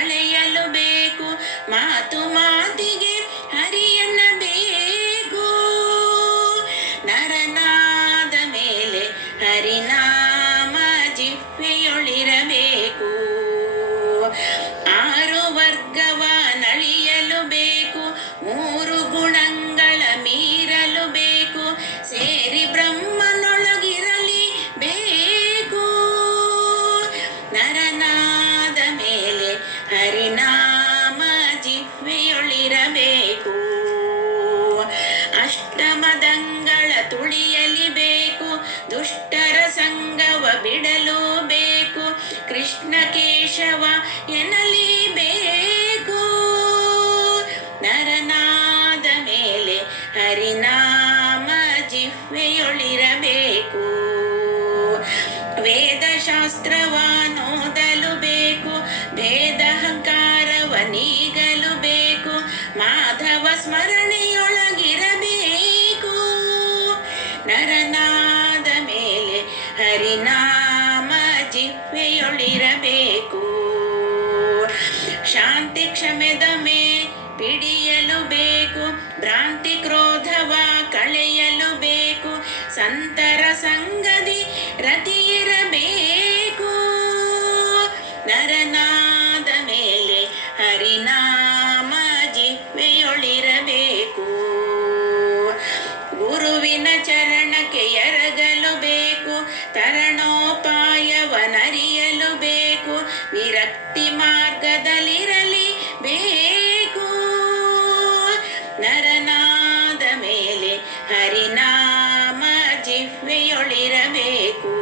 ಕಳೆಯಲು ಬೇಕು. ಮಾತು ಮಾತಿಗೆ ಹರಿಯನ್ನ ಬೇಕು ನರನಾದ ಮೇಲೆ ಹರಿನಾಮ ಜಿಹ್ವೆಯೊಳಿರಬೇಕು ಆರು ವರ್ಗವ ನಳಿಯಲು ಬೇಕು ಹರಿನಾಮ ಜಿಹ್ವೆಯೊಳಿರಬೇಕು ಅಷ್ಟಮದಂಗಳ ತುಳಿಯಲಿ ಬೇಕು. ದುಷ್ಟರ ಸಂಗವ ಬಿಡಲು ಬೇಕು. ಕೃಷ್ಣ ಕೇಶವ ಎನ್ನಲಿ ಬೇಕು. ನರನಾದ ಮೇಲೆ ಹರಿನಾಮ ಜಿಹ್ವೆಯೊಳಿರಬೇಕು ವೇದಶಾಸ್ತ್ರವ ನೋದಲು ಬೇಕು ಭೇದಹಂಕಾರವ ನೀಗಲು ಬೇಕು. ಮಾಧವ ಸ್ಮರಣೆಯೊಳಗಿರಬೇಕು. ನರನಾದ ಮೇಲೆ ಹರಿನಾಮ ಜಿಹ್ವೆಯೊಳಿರಬೇಕು. ಶಾಂತಿ ಕ್ಷಮೆದ ಮೇ ಪಿಡಿಯಲು ಬೇಕು. ಭ್ರಾಂತಿ ಕ್ರೋಧವ ಮಾರ್ಗದಲ್ಲಿರಲಿ ಬೇಕು. ನರನಾದ ಮೇಲೆ ಹರಿನಾಮ ಜಿಹ್ವೆಯೊಳಿರಬೇಕು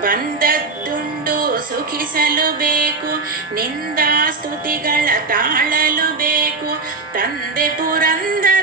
ಬಂದದ್ದುಂಡು ಸುಖಿಸಲು ಬೇಕು. ನಿಂದಾ ಸ್ತುತಿಗಳ ತಾಳಲು ಬೇಕು. ತಂದೆ ಬಿಟ್ಟು